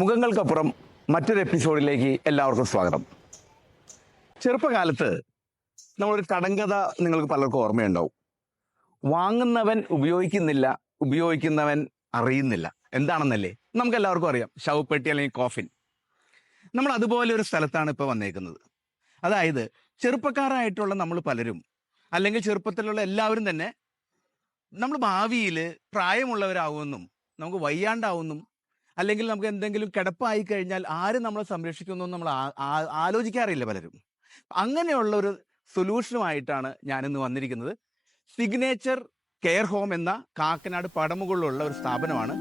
മുഖങ്ങൾക്കപ്പുറം മറ്റൊരു എപ്പിസോഡിലേക്ക് എല്ലാവർക്കും സ്വാഗതം. ചെറുപ്പകാലത്ത് നമ്മളൊരു കടങ്കഥ നിങ്ങൾക്ക് പലർക്കും ഓർമ്മയുണ്ടാവും. വാങ്ങുന്നവൻ ഉപയോഗിക്കുന്നില്ല, ഉപയോഗിക്കുന്നവൻ അറിയുന്നില്ല. എന്താണെന്നല്ലേ നമുക്ക് എല്ലാവർക്കും അറിയാം. ശവപ്പെട്ടി അല്ലെങ്കിൽ കോഫിൻ. നമ്മൾ അതുപോലെ ഒരു സ്ഥലത്താണ് ഇപ്പോൾ വന്നേക്കുന്നത്. അതായത് ചെറുപ്പക്കാരായിട്ടുള്ള നമ്മൾ പലരും, അല്ലെങ്കിൽ ചെറുപ്പത്തിലുള്ള എല്ലാവരും തന്നെ നമ്മൾ ഭാവിയിൽ പ്രായമുള്ളവരാകുമെന്നും നമുക്ക് വയ്യാണ്ടാവുമെന്നും അല്ലെങ്കിൽ നമുക്ക് എന്തെങ്കിലും കിടപ്പായി കഴിഞ്ഞാൽ ആര് നമ്മളെ സംരക്ഷിക്കുന്നു നമ്മൾ ആലോചിക്കാറില്ല പലരും. അങ്ങനെയുള്ള ഒരു സൊല്യൂഷനുമായിട്ടാണ് ഞാനിന്ന് വന്നിരിക്കുന്നത്. സിഗ്നേച്ചർ കെയർ ഹോം എന്ന കാക്കനാട് പടമുകളിലുള്ള ഒരു സ്ഥാപനമാണ്.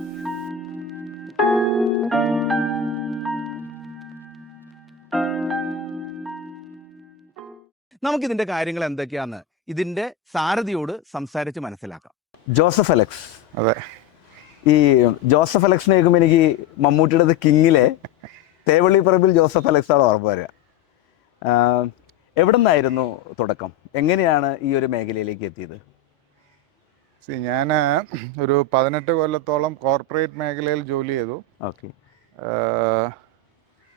നമുക്കിതിൻ്റെ കാര്യങ്ങൾ എന്തൊക്കെയാണെന്ന് ഇതിൻ്റെ സാരഥിയോട് സംസാരിച്ച് മനസ്സിലാക്കാം. Joseph Alex. അതെ, ഈ ജോസഫ് അലക്സിനെ കേൾക്കുമ്പോൾ എനിക്ക് മമ്മൂട്ടിയുടെ കിങ്ങിലെ തേവള്ളിപ്പറമ്പിൽ ജോസഫ് അലക്സാണ് ഓർമ്മ വരിക. എവിടെ നിന്നായിരുന്നു തുടക്കം? എങ്ങനെയാണ് ഈ ഒരു മേഖലയിലേക്ക് എത്തിയത്? ഞാൻ ഒരു 18 കൊല്ലത്തോളം കോർപ്പറേറ്റ് മേഖലയിൽ ജോലി ചെയ്തു. ഓക്കെ.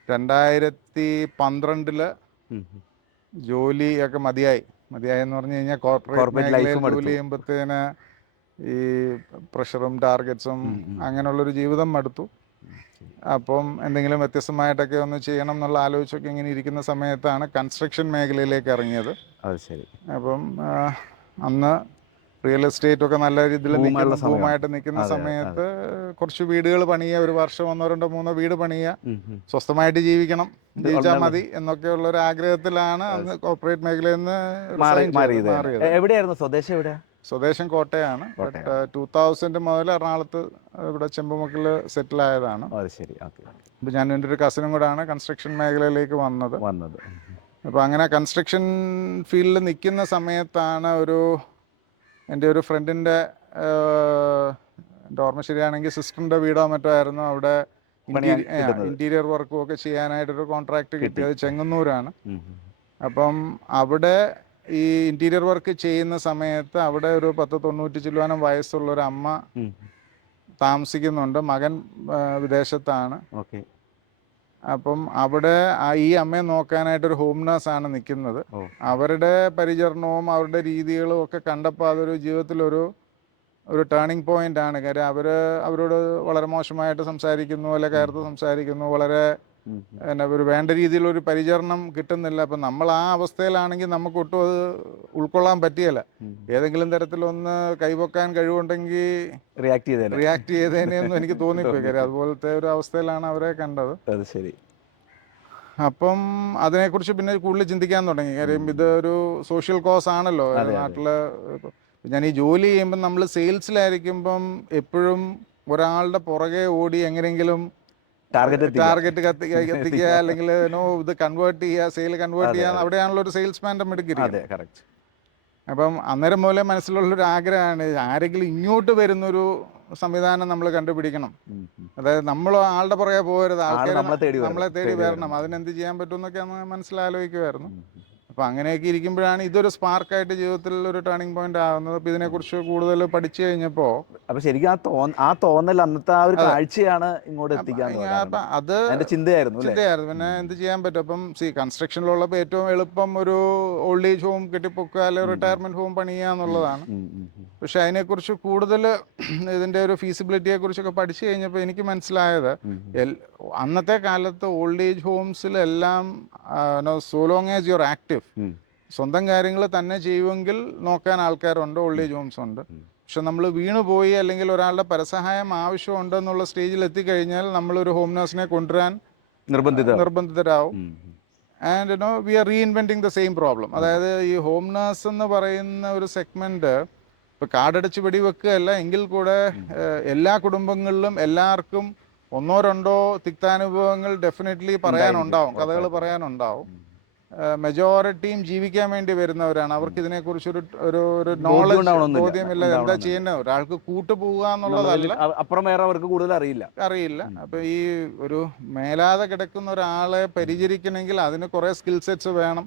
2012 ജോലിയൊക്കെ മതിയായെന്ന് പറഞ്ഞു കഴിഞ്ഞാൽ കോർപ്പറേറ്റ് മേഖലയിൽ ജോലി ചെയ്യുമ്പോഴത്തേന് ഈ പ്രഷറും ടാർഗറ്റ്സും അങ്ങനെയുള്ളൊരു ജീവിതം മടുത്തു. അപ്പം എന്തെങ്കിലും വ്യത്യസ്തമായിട്ടൊക്കെ ഒന്ന് ചെയ്യണം എന്നുള്ള ആലോചിച്ചൊക്കെ ഇങ്ങനെ ഇരിക്കുന്ന സമയത്താണ് കൺസ്ട്രക്ഷൻ മേഖലയിലേക്ക് ഇറങ്ങിയത്. അത് ശരി. അപ്പം അന്ന് റിയൽ എസ്റ്റേറ്റ് ഒക്കെ നല്ല രീതിയിൽ ഭൂമായിട്ട് നിൽക്കുന്ന സമയത്ത് കുറച്ച് വീടുകൾ പണിയുക, ഒരു വർഷം 1, 2, 3 വീട് പണിയുക, സ്വസ്ഥമായിട്ട് ജീവിച്ചാൽ മതി എന്നൊക്കെയുള്ള ഒരു ആഗ്രഹത്തിലാണ് അന്ന് കോർപ്പറേറ്റ് മേഖലയിൽ നിന്ന് മാറിയത്. എവിടെയായിരുന്നു സ്വദേശം? എവിടെയാ? സ്വദേശം കോട്ടയാണ്. 2000 മുതൽ എറണാകുളത്ത് ഇവിടെ ചെമ്പുമുക്കിൽ സെറ്റിൽ ആയതാണ്. അപ്പോൾ ഞാൻ എൻ്റെ ഒരു കസിനും കൂടെയാണ് കൺസ്ട്രക്ഷൻ മേഖലയിലേക്ക് വന്നത്. അപ്പോൾ അങ്ങനെ കൺസ്ട്രക്ഷൻ ഫീൽഡിൽ നിൽക്കുന്ന സമയത്താണ് എൻ്റെ ഒരു ഫ്രണ്ടിൻ്റെ, എൻ്റെ ഓർമ്മ ശരിയാണെങ്കിൽ സിസ്റ്ററിൻ്റെ വീടോ മറ്റോ ആയിരുന്നു. അവിടെ ഇൻറ്റീരിയർ വർക്കും ഒക്കെ ചെയ്യാനായിട്ടൊരു കോൺട്രാക്ട് കിട്ടിയത് ചെങ്ങന്നൂരാണ്. അപ്പം അവിടെ ഈ ഇൻറ്റീരിയർ വർക്ക് ചെയ്യുന്ന സമയത്ത് അവിടെ ഒരു 90 ചില്ലുവാനം വയസ്സുള്ള ഒരു അമ്മ താമസിക്കുന്നുണ്ട്. മകൻ വിദേശത്താണ്. അപ്പം അവിടെ ഈ അമ്മയെ നോക്കാനായിട്ടൊരു ഹോം നേഴ്സാണ് നിൽക്കുന്നത്. അവരുടെ പരിചരണവും അവരുടെ രീതികളും ഒക്കെ കണ്ടപ്പോൾ അതൊരു ജീവിതത്തിലൊരു ടേണിംഗ് പോയിന്റ് ആണ്. കാര്യം അവരോട് വളരെ മോശമായിട്ട് സംസാരിക്കുന്നു, അല്ലെ കയർത്ത് സംസാരിക്കുന്നു, വളരെ ഒരു വേണ്ട രീതിയിലൊരു പരിചരണം കിട്ടുന്നില്ല. അപ്പം നമ്മൾ ആ അവസ്ഥയിലാണെങ്കിൽ നമുക്ക് ഒട്ടും അത് ഉൾക്കൊള്ളാൻ പറ്റിയല്ല. ഏതെങ്കിലും തരത്തിലൊന്ന് കൈവക്കാൻ കഴിവുണ്ടെങ്കിൽ റിയാക്ട് ചെയ്തേനെയൊന്നും എനിക്ക് തോന്നിപ്പോയി. കാര്യം അതുപോലത്തെ ഒരു അവസ്ഥയിലാണ് അവരെ കണ്ടത്. അത് ശരി. അപ്പം അതിനെക്കുറിച്ച് പിന്നെ കൂടുതൽ ചിന്തിക്കാൻ തുടങ്ങി. കാര്യം ഇതൊരു സോഷ്യൽ കോസ് ആണല്ലോ നാട്ടില്. ഞാൻ ഈ ജോലി ചെയ്യുമ്പം നമ്മൾ സെയിൽസിലായിരിക്കുമ്പം എപ്പോഴും ഒരാളുടെ പുറകെ ഓടി എങ്ങനെയെങ്കിലും ടാർഗറ്റ് കത്തിക്കുക, അല്ലെങ്കിൽ ഇത് കൺവേർട്ട് ചെയ്യുക, സെയിൽ കൺവേർട്ട് ചെയ്യുക, അവിടെയാണല്ലോ ഒരു സെയിൽസ്മാൻ്റെ മിടുക്കിരിക്കുന്നത്. അപ്പം അന്നേരം പോലെ മനസ്സിലുള്ളൊരു ആഗ്രഹമാണ് ആരെങ്കിലും ഇങ്ങോട്ട് വരുന്നൊരു സംവിധാനം നമ്മൾ കണ്ടുപിടിക്കണം. അതായത് നമ്മൾ ആളുടെ പുറകെ പോകരുത്, ആൾക്കാർ നമ്മളെ തേടി വരണം. അതിനെന്ത് ചെയ്യാൻ പറ്റുമെന്നൊക്കെ മനസ്സിലാലോചിക്കുമായിരുന്നു. അപ്പം അങ്ങനെയൊക്കെ ഇരിക്കുമ്പോഴാണ് ഇതൊരു സ്പാർക്കായിട്ട് ജീവിതത്തിൽ ഒരു ടേണിംഗ് പോയിന്റ് ആകുന്നത്. അപ്പം ഇതിനെക്കുറിച്ച് കൂടുതൽ പഠിച്ചു കഴിഞ്ഞപ്പോൾ അപ്പൊ ശരിക്കും ആ തോന്നൽ അന്നത്തെ ആ ഒരു കാഴ്ചയാണ് ഇങ്ങോട്ട് എത്തിക്കാൻ അത് ചിന്തയായിരുന്നു. പിന്നെ എന്ത് ചെയ്യാൻ പറ്റും. അപ്പം കൺസ്ട്രക്ഷനിലുള്ളപ്പോൾ ഏറ്റവും എളുപ്പം ഒരു ഓൾഡ് ഏജ് ഹോം കെട്ടിപ്പൊക്കുക, അല്ലെങ്കിൽ റിട്ടയർമെന്റ് ഹോം പണിയുക എന്നുള്ളതാണ്. പക്ഷെ അതിനെക്കുറിച്ച് കൂടുതൽ ഇതിന്റെ ഒരു ഫീസിബിലിറ്റിയെ കുറിച്ചൊക്കെ പഠിച്ചു കഴിഞ്ഞപ്പോൾ എനിക്ക് മനസ്സിലായത് അന്നത്തെ കാലത്ത് ഓൾഡ് ഏജ് ഹോംസിലെല്ലാം so long as you are active, സ്വന്തം കാര്യങ്ങൾ തന്നെ ചെയ്യുമെങ്കിൽ നോക്കാൻ ആൾക്കാരുണ്ട്, ഓൾഡ് ഏജ് ഹോംസ് ഉണ്ട്. പക്ഷെ നമ്മൾ വീണുപോയി അല്ലെങ്കിൽ ഒരാളുടെ പരസഹായം ആവശ്യമുണ്ടെന്നുള്ള സ്റ്റേജിൽ എത്തിക്കഴിഞ്ഞാൽ നമ്മളൊരു ഹോം നേഴ്സിനെ കൊണ്ടുവരാൻ നിർബന്ധിതരാവും. And we are reinventing the same problem. അതായത് ഈ ഹോം നേഴ്സ് എന്ന് പറയുന്ന ഒരു സെഗ്മെന്റ് ഇപ്പൊ കാടടച്ച് വെടിവെക്കുകയല്ല എങ്കിൽ കൂടെ എല്ലാ കുടുംബങ്ങളിലും എല്ലാവർക്കും 1 or 2 തിക്താനുഭവങ്ങൾ ഡെഫിനറ്റ്ലി പറയാനുണ്ടാവും, കഥകൾ പറയാനുണ്ടാവും. മെജോറിറ്റിയും ജീവിക്കാൻ വേണ്ടി വരുന്നവരാണ്. അവർക്ക് ഇതിനെക്കുറിച്ചൊരു ഒരു നോളജ്, ബോധ്യമില്ല. എന്താ ചെയ്യുന്നത്, ഒരാൾക്ക് കൂട്ടുപോവുക എന്നുള്ളതല്ല, അപ്പുറം വേറെ അവർക്ക് കൂടുതൽ അറിയില്ല. അപ്പൊ ഈ ഒരു മേലാതെ കിടക്കുന്ന ഒരാളെ പരിചരിക്കണമെങ്കിൽ അതിന് കുറെ സ്കിൽ സെറ്റ്സ് വേണം.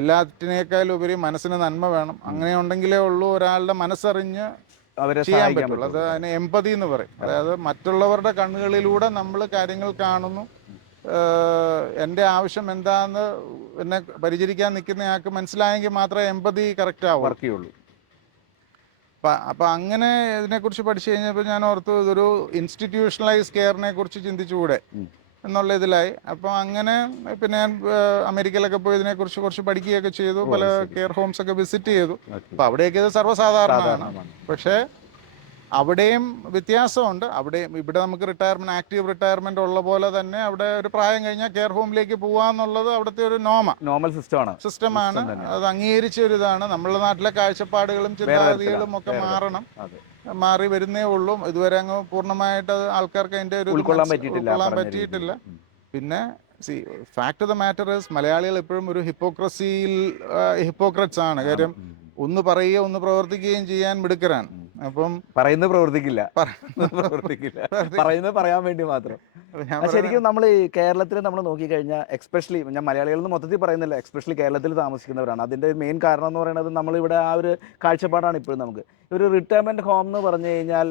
എല്ലാറ്റിനേക്കാളും ഉപരി മനസ്സിന് നന്മ വേണം. അങ്ങനെ ഉണ്ടെങ്കിലേ ഉള്ളൂ ഒരാളുടെ മനസ്സറിഞ്ഞ് അവരെ ചെയ്യാൻ സഹായിക്കാൻ പറ്റുള്ളൂ. അത് പറ്റുള്ളൂ. അതിന് എമ്പതി എന്ന് പറയും. അതായത് മറ്റുള്ളവരുടെ കണ്ണുകളിലൂടെ നമ്മൾ കാര്യങ്ങൾ കാണുന്നു. എൻ്റെ ആവശ്യം എന്താന്ന് എന്നെ പരിചരിക്കാൻ നിൽക്കുന്നയാൾക്ക് മനസ്സിലായെങ്കിൽ മാത്രമേ എമ്പതി കറക്റ്റ് ആവുള്ളൂ. വർക്ക് ചെയ്യുള്ളൂ. അപ്പം അങ്ങനെ ഇതിനെക്കുറിച്ച് പഠിച്ചു കഴിഞ്ഞപ്പോൾ ഞാൻ ഓർത്തു ഇതൊരു ഇൻസ്റ്റിറ്റ്യൂഷണലൈസ് കെയറിനെ കുറിച്ച് ചിന്തിച്ചുകൂടെ എന്നുള്ള ഇതിലായി. അപ്പം അങ്ങനെ പിന്നെ ഞാൻ അമേരിക്കയിലൊക്കെ പോയി ഇതിനെക്കുറിച്ച് കുറച്ച് പഠിക്കുകയൊക്കെ ചെയ്തു. പല കെയർ ഹോംസ് ഒക്കെ വിസിറ്റ് ചെയ്തു. അപ്പം അവിടെയൊക്കെ ഇത് സർവ്വസാധാരണമാണ്. പക്ഷേ അവിടെയും വ്യത്യാസമുണ്ട്. അവിടെയും ഇവിടെ നമുക്ക് റിട്ടയർമെൻറ്റ്, ആക്റ്റീവ് റിട്ടയർമെൻ്റ് ഉള്ള പോലെ തന്നെ അവിടെ ഒരു പ്രായം കഴിഞ്ഞാൽ കെയർ ഹോമിലേക്ക് പോകാമെന്നുള്ളത് അവിടുത്തെ ഒരു നോർമൽ സിസ്റ്റമാണ്. അത് അംഗീകരിച്ച ഒരു ഇതാണ്. നമ്മുടെ നാട്ടിലെ കാഴ്ചപ്പാടുകളും ചിന്താഗതികളും ഒക്കെ മാറി വരുന്നേ ഉള്ളൂ. ഇതുവരെ അങ്ങ് പൂർണ്ണമായിട്ട് ആൾക്കാർക്ക് അതിൻ്റെ ഒരു ഉൾക്കൊള്ളാൻ പറ്റിയിട്ടില്ല. പിന്നെ fact of the matter is മലയാളികൾ എപ്പോഴും ഒരു ഹിപ്പോക്രറ്റ്സ് ആണ്. കാര്യം ഒന്ന് പറയുകയും ഒന്ന് പ്രവർത്തിക്കുകയും ചെയ്യാൻ മിടുക്കരാണ്. അപ്പം പറയുന്നത് പ്രവർത്തിക്കില്ല, പറയുന്നത് പറയാൻ വേണ്ടി മാത്രം. ശരിക്കും നമ്മൾ ഈ കേരളത്തിൽ നമ്മൾ നോക്കിക്കഴിഞ്ഞാൽ, എക്സ്പെഷ്യലി ഞാൻ മലയാളികൾ എന്ന് മൊത്തത്തിൽ പറയുന്നില്ല, എക്സ്പെഷ്യലി കേരളത്തിൽ താമസിക്കുന്നവരാണ്. അതിൻ്റെ മെയിൻ കാരണം എന്ന് പറയുന്നത് നമ്മളിവിടെ ആ ഒരു കാഴ്ചപ്പാടാണ് ഇപ്പോഴും നമുക്ക്. ഒരു റിട്ടയർമെൻറ്റ് ഹോം എന്ന് പറഞ്ഞു കഴിഞ്ഞാൽ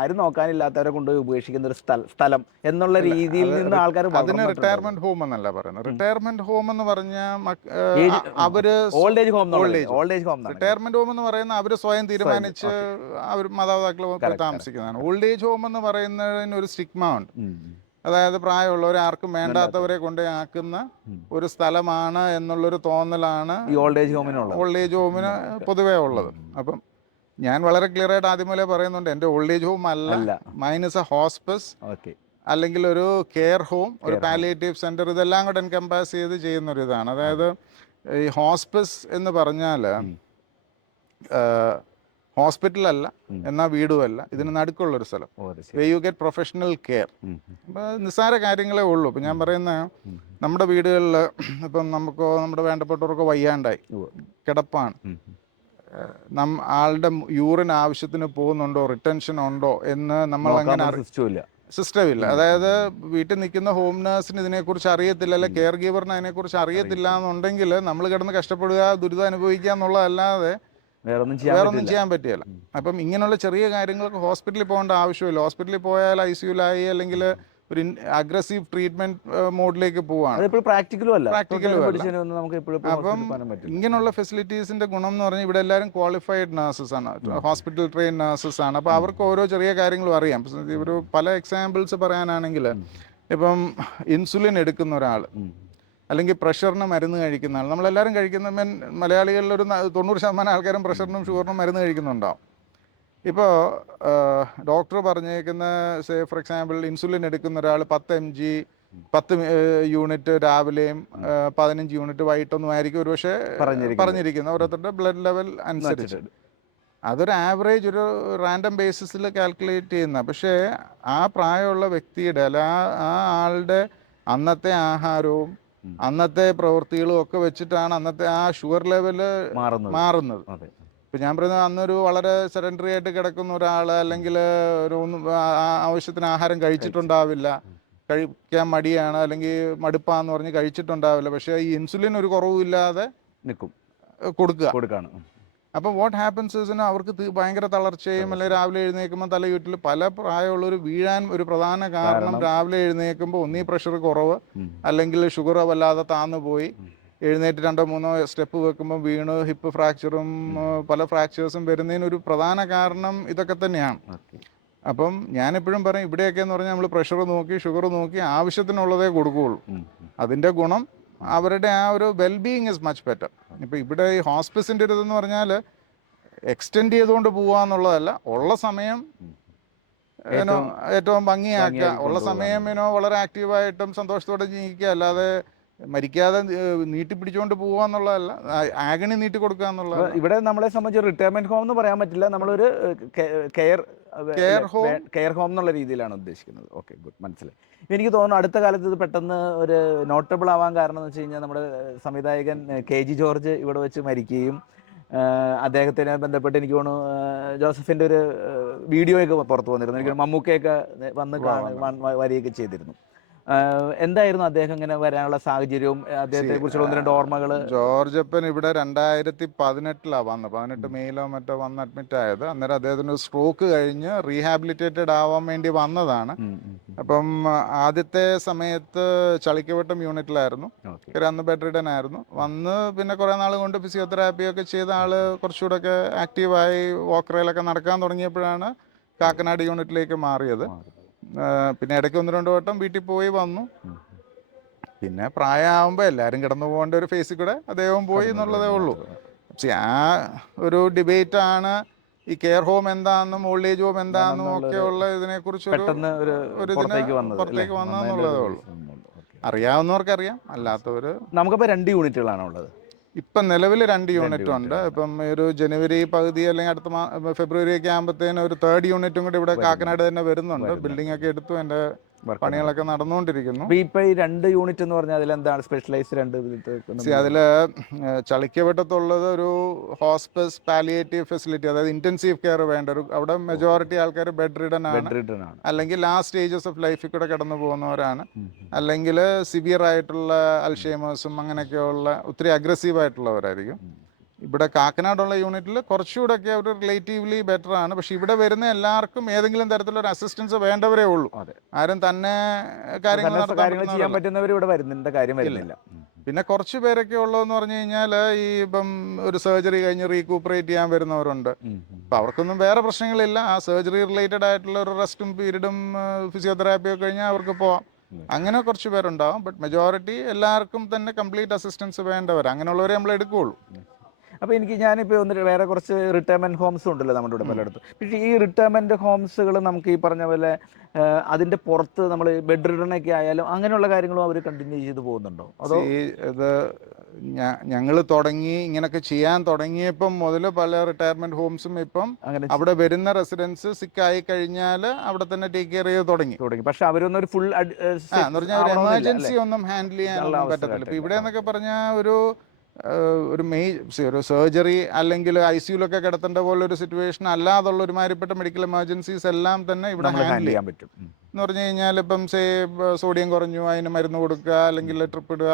ആരും നോക്കാനില്ലാത്തവരെ കൊണ്ടുപോയി ഉപേക്ഷിക്കുന്ന ഒരു സ്ഥലം എന്നുള്ള രീതിയിൽ നിന്ന് ആൾക്കാർ അതിന് റിട്ടയർമെന്റ് ഹോം എന്നല്ല പറയുന്നത്. റിട്ടയർമെന്റ് ഹോം എന്ന് പറഞ്ഞാൽ അവര് old age home, retirement home എന്ന് പറയുന്ന അവര് സ്വയം തീരുമാനിച്ച് അവർ മാതാപിതാക്കൾ പോയി താമസിക്കുന്നതാണ്. ഓൾഡ് ഏജ് ഹോം എന്ന് പറയുന്നതിന് ഒരു സ്റ്റിഗ്മ ഉണ്ട്. അതായത് പ്രായമുള്ളവരെ ആർക്കും വേണ്ടാത്തവരെ കൊണ്ടേ ആക്കുന്ന ഒരു സ്ഥലമാണ് എന്നുള്ളൊരു തോന്നലാണ് ഈ ഓൾഡ് ഏജ് ഹോമിന് പൊതുവേ ഉള്ളത്. അപ്പം ഞാൻ വളരെ ക്ലിയർ ആയിട്ട് ആദ്യം മുതലേ പറയുന്നുണ്ട്, എൻ്റെ ഓൾഡ് ഏജ് ഹോം അല്ല, മൈനസ് എ ഹോസ്പിസ് അല്ലെങ്കിൽ ഒരു കെയർ ഹോം, ഒരു പാലിയേറ്റീവ് സെന്റർ, ഇതെല്ലാം കൂടെ എൻകംപാസ് ചെയ്ത് ചെയ്യുന്നൊരു ഇതാണ്. അതായത് ഈ ഹോസ്പിസ് എന്ന് പറഞ്ഞാൽ ഹോസ്പിറ്റലല്ല, എന്നാൽ വീടുമല്ല, ഇതിന് നടുക്കുള്ളൊരു സ്ഥലം. You get professional care. അപ്പോൾ നിസ്സാര കാര്യങ്ങളേ ഉള്ളൂ. ഇപ്പം ഞാൻ പറയുന്ന നമ്മുടെ വീടുകളിൽ ഇപ്പം നമുക്കോ നമ്മുടെ വേണ്ടപ്പെട്ടവർക്കോ വയ്യാണ്ടായി കിടപ്പാണ്, ആളുടെ യൂറിൻ ആവശ്യത്തിന് പോകുന്നുണ്ടോ, റിട്ടൻഷൻ ഉണ്ടോ എന്ന് നമ്മൾ അങ്ങനെ സിസ്റ്റം ഇല്ല. അതായത് വീട്ടിൽ നിൽക്കുന്ന ഹോം നേഴ്സിന് ഇതിനെക്കുറിച്ച് അറിയത്തില്ല, അല്ലെ കെയർ ഗീവറിന് അതിനെക്കുറിച്ച് അറിയത്തില്ല എന്നുണ്ടെങ്കിൽ നമ്മൾ കിടന്ന് കഷ്ടപ്പെടുക, ദുരിതം അനുഭവിക്കുക എന്നുള്ളതല്ലാതെ വേറൊന്നും ചെയ്യാൻ പറ്റില്ല. അപ്പം ഇങ്ങനെയുള്ള ചെറിയ കാര്യങ്ങൾക്ക് ഹോസ്പിറ്റലിൽ പോകേണ്ട ആവശ്യമില്ല. ഹോസ്പിറ്റലിൽ പോയാൽ ICUലായി അല്ലെങ്കിൽ ഒരു അഗ്രസീവ് ട്രീറ്റ്മെന്റ് മോഡിലേക്ക് പോവാണ്. അപ്പം ഇങ്ങനെയുള്ള ഫെസിലിറ്റീസിന്റെ ഗുണം എന്ന് പറഞ്ഞാൽ ഇവിടെ എല്ലാവരും ക്വാളിഫൈഡ് നഴ്സസ് ആണ്, ഹോസ്പിറ്റൽ ട്രെയിൻ നഴ്സസ് ആണ്. അപ്പോൾ അവർക്ക് ഓരോ ചെറിയ കാര്യങ്ങളും അറിയാം. ഒരു പല എക്സാമ്പിൾസ് പറയാനാണെങ്കിൽ, ഇപ്പം ഇൻസുലിൻ എടുക്കുന്ന ഒരാൾ അല്ലെങ്കിൽ പ്രഷറിന് മരുന്ന് കഴിക്കുന്ന ആൾ, നമ്മളെല്ലാവരും കഴിക്കുന്ന മലയാളികളിലൊരു 90% ആൾക്കാരും പ്രഷറിനും ഷുഗറിനും മരുന്ന് കഴിക്കുന്നുണ്ടാവും. ഇപ്പോൾ ഡോക്ടർ പറഞ്ഞേക്കുന്ന ഫോർ എക്സാമ്പിൾ ഇൻസുലിൻ എടുക്കുന്ന ഒരാൾ 10 യൂണിറ്റ് രാവിലെയും 15 യൂണിറ്റ് വൈകിട്ടൊന്നും ആയിരിക്കും ഒരു പക്ഷേ പറഞ്ഞിരിക്കുന്നത്, ഓരോരുത്തരുടെ ബ്ലഡ് ലെവൽ അനുസരിച്ച്. അതൊരു ആവറേജ്, ഒരു റാൻഡം ബേസിസിൽ കാൽക്കുലേറ്റ് ചെയ്യുന്ന. പക്ഷേ ആ പ്രായമുള്ള വ്യക്തിയുടെ അല്ല ആ ആളുടെ അന്നത്തെ ആഹാരവും അന്നത്തെ പ്രവൃത്തികളും ഒക്കെ വെച്ചിട്ടാണ് അന്നത്തെ ആ ഷുഗർ ലെവല് മാറുന്നത്. ഇപ്പം ഞാൻ പറയുന്നത്, അന്നൊരു വളരെ സെഡൻഡറി ആയിട്ട് കിടക്കുന്ന ഒരാൾ അല്ലെങ്കിൽ ഒരു ആവശ്യത്തിന് ആഹാരം കഴിച്ചിട്ടുണ്ടാവില്ല, കഴിക്കാൻ മടിയാണ് അല്ലെങ്കിൽ മടുപ്പാന്ന് പറഞ്ഞ് കഴിച്ചിട്ടുണ്ടാവില്ല. പക്ഷേ ഈ ഇൻസുലിൻ ഒരു കുറവുമില്ലാതെ കൊടുക്കുകയാണ്. അപ്പം വാട്ട് ഹാപ്പൻസ് അവർക്ക് ഭയങ്കര തളർച്ചയും, അല്ലെങ്കിൽ രാവിലെ എഴുന്നേൽക്കുമ്പോൾ തലയുറ്റിൽ പല പ്രായമുള്ളവർ വീഴാൻ ഒരു പ്രധാന കാരണം രാവിലെ എഴുന്നേൽക്കുമ്പോൾ ഒന്നീ പ്രഷർ കുറവ്, അല്ലെങ്കിൽ ഷുഗർ വല്ലാതെ താന്നു പോയി, എഴുന്നേറ്റ് 2-3 സ്റ്റെപ്പ് വെക്കുമ്പോൾ വീണ് ഹിപ്പ് ഫ്രാക്ചറും പല ഫ്രാക്ചേഴ്സും വരുന്നതിനൊരു പ്രധാന കാരണം ഇതൊക്കെ തന്നെയാണ്. അപ്പം ഞാനെപ്പോഴും പറയും, ഇവിടെയൊക്കെ എന്ന് പറഞ്ഞാൽ നമ്മൾ പ്രഷർ നോക്കി ഷുഗർ നോക്കി ആവശ്യത്തിനുള്ളതേ കൊടുക്കുകയുള്ളൂ. അതിൻ്റെ ഗുണം അവരുടെ ആ ഒരു വെൽബീയിങ് ഇസ് മച്ച് ബെറ്റർ. ഇപ്പം ഇവിടെ ഈ ഹോസ്പിസിൻ്റെ ഒരു ഇതെന്ന് പറഞ്ഞാൽ എക്സ്റ്റെൻഡ് ചെയ്തുകൊണ്ട് പോകുക എന്നുള്ളതല്ല, ഉള്ള സമയം ഏറ്റവും ഭംഗിയാക്കുക, ഉള്ള സമയം വളരെ ആക്റ്റീവായിട്ടും സന്തോഷത്തോടെ ജീവിക്കുക, അല്ലാതെ മരിക്കാതെ നീട്ടിപ്പിടിച്ചുകൊണ്ട് പോവുക എന്നുള്ളതല്ല, ആഗണി നീട്ടി കൊടുക്കുക എന്നുള്ളത്. ഇവിടെ നമ്മളെ സംബന്ധിച്ച് റിട്ടയർമെന്റ് ഹോം എന്ന് പറയാൻ പറ്റില്ല, നമ്മളൊരു കെയർ ഹോം എന്നുള്ള രീതിയിലാണ് ഉദ്ദേശിക്കുന്നത്. ഓക്കെ, ഗുഡ്, മനസ്സിലായി. എനിക്ക് തോന്നുന്നു അടുത്ത കാലത്ത് ഇത് പെട്ടെന്ന് ഒരു നോട്ടബിൾ ആവാൻ കാരണം എന്ന് വെച്ച് കഴിഞ്ഞാൽ, നമ്മുടെ സംവിധായകൻ KG ജോർജ് ഇവിടെ വെച്ച് മരിക്കുകയും അദ്ദേഹത്തിനെ ബന്ധപ്പെട്ട് എനിക്ക് തോന്നുന്നു ജോസഫിൻ്റെ ഒരു വീഡിയോ ഒക്കെ പുറത്ത് വന്നിരുന്നു. എനിക്ക് മമ്മൂക്കയൊക്കെ വന്ന് വരികയൊക്കെ ചെയ്തിരുന്നു. എന്തായിരുന്നു അദ്ദേഹം ഇങ്ങനെ വരാനുള്ള സാഹചര്യവും അദ്ദേഹത്തെ കുറിച്ചുള്ള ഒന്ന് രണ്ട് ഓർമ്മകൾ? ജോർജ് അപ്പൻ ഇവിടെ 2018 വന്നത്, 18 മെയിലോ മറ്റോ വന്ന് അഡ്മിറ്റ് ആയത്. അന്നേരം അദ്ദേഹത്തിന് സ്ട്രോക്ക് കഴിഞ്ഞ് റീഹാബിലിറ്റേറ്റഡ് ആവാൻ വേണ്ടി വന്നതാണ്. അപ്പം ആദ്യത്തെ സമയത്ത് ചളിക്കവട്ടം യൂണിറ്റിലായിരുന്നു. അന്ന് ബെഡ് റിഡൻ ആയിരുന്നു. വന്ന് പിന്നെ കുറേ നാൾ കൊണ്ട് ഫിസിയോതെറാപ്പിയൊക്കെ ചെയ്ത ആള് കുറച്ചുകൂടെ ഒക്കെ ആക്റ്റീവായി വോക്കറയിലൊക്കെ നടക്കാൻ തുടങ്ങിയപ്പോഴാണ് കാക്കനാട് യൂണിറ്റിലേക്ക് മാറിയത്. പിന്നെ ഇടയ്ക്ക് 1-2 വട്ടം വീട്ടിൽ പോയി വന്നു. പിന്നെ പ്രായമാകുമ്പോൾ എല്ലാവരും കിടന്നു പോകേണ്ട ഒരു ഫേസിൽ കൂടെ അദ്ദേഹവും പോയി എന്നുള്ളതേ ഉള്ളൂ. പക്ഷേ ആ ഒരു ഡിബേറ്റാണ് ഈ കെയർ ഹോം എന്താണെന്നും ഓൾഡ് ഏജ് ഹോം എന്താണെന്നും ഒക്കെ ഉള്ള ഇതിനെക്കുറിച്ചൊരു പുറത്തേക്ക് വന്നതെന്നുള്ളതേ ഉള്ളൂ. അറിയാവുന്നവർക്കറിയാം, അല്ലാത്തവർ. നമുക്കിപ്പോൾ 2 യൂണിറ്റുകളാണ് ഉള്ളത്. ഇപ്പം നിലവിൽ 2 യൂണിറ്റ് ഉണ്ട്. ഇപ്പം ഒരു ജനുവരി പകുതി അല്ലെങ്കിൽ അടുത്ത ഫെബ്രുവരി ഒക്കെ ആകുമ്പോഴത്തേനും ഒരു 3rd യൂണിറ്റും കൂടി ഇവിടെ കാക്കനാട് തന്നെ വരുന്നുണ്ട്. ബിൽഡിംഗ് ഒക്കെ എടുത്തു, എൻ്റെ പണികളൊക്കെ നടന്നുകൊണ്ടിരിക്കുന്നു. ഇപ്പൊ ഈ 2 യൂണിറ്റ് എന്ന് പറഞ്ഞാൽ അതിലെന്താണ് സ്പെഷ്യലൈസ്? അതിൽ ചളിക്കവട്ടത്തുള്ളത് ഒരു ഹോസ്പിസ് പാലിയേറ്റീവ് ഫെസിലിറ്റി, അതായത് ഇന്റൻസീവ് കെയർ വേണ്ട ഒരു, അവിടെ മെജോറിറ്റി ആൾക്കാർ ബെഡ് റിഡൻ ആണ്, അല്ലെങ്കിൽ ലാസ്റ്റ് സ്റ്റേജസ് ഓഫ് ലൈഫിൽ കൂടെ കടന്നു പോകുന്നവരാണ്, അല്ലെങ്കിൽ സിവിയർ ആയിട്ടുള്ള അൽഷൈമേഴ്സും അങ്ങനെയൊക്കെയുള്ള ഒത്തിരി അഗ്രസീവ് ആയിട്ടുള്ളവരായിരിക്കും. ഇവിടെ കാക്കനാടുള്ള യൂണിറ്റിൽ കുറച്ചുകൂടെയൊക്കെ ഒരു റിലേറ്റീവ്ലി ബെറ്റർ ആണ്. പക്ഷെ ഇവിടെ വരുന്ന എല്ലാവർക്കും ഏതെങ്കിലും തരത്തിലൊരു അസിസ്റ്റൻസ് വേണ്ടവരേ ഉള്ളൂ. ആരും തന്നെ കാര്യങ്ങൾ ചെയ്യാൻ പറ്റുന്നവർ ഇവിടെ വരുന്നുണ്ട്, കാര്യം വരുന്നില്ല. പിന്നെ കുറച്ച് പേരൊക്കെ ഉള്ളതെന്ന് പറഞ്ഞു കഴിഞ്ഞാൽ ഈ ഇപ്പം ഒരു സർജറി കഴിഞ്ഞ് റീകൂപ്പറേറ്റ് ചെയ്യാൻ വരുന്നവരുണ്ട്. അപ്പം അവർക്കൊന്നും വേറെ പ്രശ്നങ്ങളില്ല. ആ സർജറി റിലേറ്റഡ് ആയിട്ടുള്ള ഒരു റെസ്റ്റും പീരീഡും ഫിസിയോതെറാപ്പിയൊക്കെ കഴിഞ്ഞാൽ അവർക്ക് പോവാം. അങ്ങനെ കുറച്ച് പേരുണ്ടാവും. ബട്ട് മെജോറിറ്റി എല്ലാവർക്കും തന്നെ കംപ്ലീറ്റ് അസിസ്റ്റൻസ് വേണ്ടവർ, അങ്ങനെയുള്ളവരെ നമ്മൾ എടുക്കുകയുള്ളൂ. അപ്പോൾ ഞാനിപ്പോൾ വേറെ കുറച്ച് റിട്ടയർമെൻറ്റ് ഹോംസും ഉണ്ടല്ലോ നമ്മുടെ ഇവിടെ പലയിടത്തും. പക്ഷേ ഈ റിട്ടയർമെൻറ്റ് ഹോംസുകൾ നമുക്ക് ഈ പറഞ്ഞ പോലെ അതിൻ്റെ പുറത്ത് നമ്മൾ ബെഡ് റിഡനൊക്കെ ആയാലും അങ്ങനെയുള്ള കാര്യങ്ങളും അവർ കണ്ടിന്യൂ ചെയ്ത് പോകുന്നുണ്ടോ? അതോ ഇത് ഞങ്ങൾ തുടങ്ങി ഇങ്ങനെയൊക്കെ ചെയ്യാൻ തുടങ്ങിയപ്പം മുതൽ പല റിട്ടയർമെൻറ്റ് ഹോംസും ഇപ്പം അവിടെ വരുന്ന റെസിഡൻസ് സിക്കായി കഴിഞ്ഞാൽ അവിടെ തന്നെ ടേക്ക് കെയർ ചെയ്ത് തുടങ്ങി. പക്ഷെ അവരൊന്നും ഒരു ഫുൾ എന്ന് പറഞ്ഞാൽ ഒരു എമർജൻസി ഒന്നും ഹാൻഡിൽ ചെയ്യാനൊന്നും പറ്റത്തില്ല. ഇപ്പം ഇവിടെ എന്നൊക്കെ പറഞ്ഞാൽ ഒരു സർജറി അല്ലെങ്കിൽ ICUലൊക്കെ കിടത്തേണ്ട പോലെ ഒരു സിറ്റുവേഷൻ അല്ലാതുള്ള ഒരുമാതിരിപ്പെട്ട മെഡിക്കൽ എമർജൻസീസ് എല്ലാം തന്നെ ഇവിടെ ഹാൻഡിൽ ചെയ്യാൻ പറ്റും. എന്ന് പറഞ്ഞു കഴിഞ്ഞാൽ ഇപ്പം സോഡിയം കുറഞ്ഞു, അതിന് മരുന്ന് കൊടുക്കുക, അല്ലെങ്കിൽ ട്രിപ്പ് ഇടുക,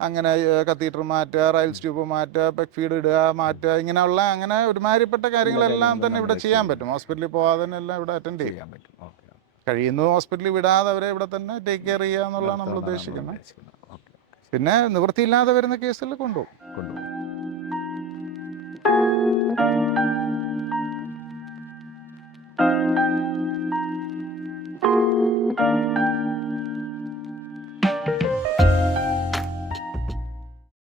അങ്ങനെ കത്തീറ്റർ മാറ്റുക, റൈൽസ് ട്യൂബ് മാറ്റുക, പെഗ് ഫീഡ് ഇടുക, മാറ്റുക, ഇങ്ങനെയുള്ള അങ്ങനെ ഒരുമാതിരിപ്പെട്ട കാര്യങ്ങളെല്ലാം തന്നെ ഇവിടെ ചെയ്യാൻ പറ്റും. ഹോസ്പിറ്റലിൽ പോകാതെ തന്നെ എല്ലാം ഇവിടെ അറ്റൻഡ് ചെയ്യാൻ പറ്റും. കഴിയുന്നു ഹോസ്പിറ്റലിൽ വിടാതെ അവരെ ഇവിടെ തന്നെ ടേക്ക് കെയർ ചെയ്യുക എന്നുള്ളതാണ് നമ്മൾ ഉദ്ദേശിക്കുന്നത്. പിന്നെ നിവൃത്തിയില്ലാതെ വരുന്ന കേസുകളിൽ കൊണ്ടുപോകും.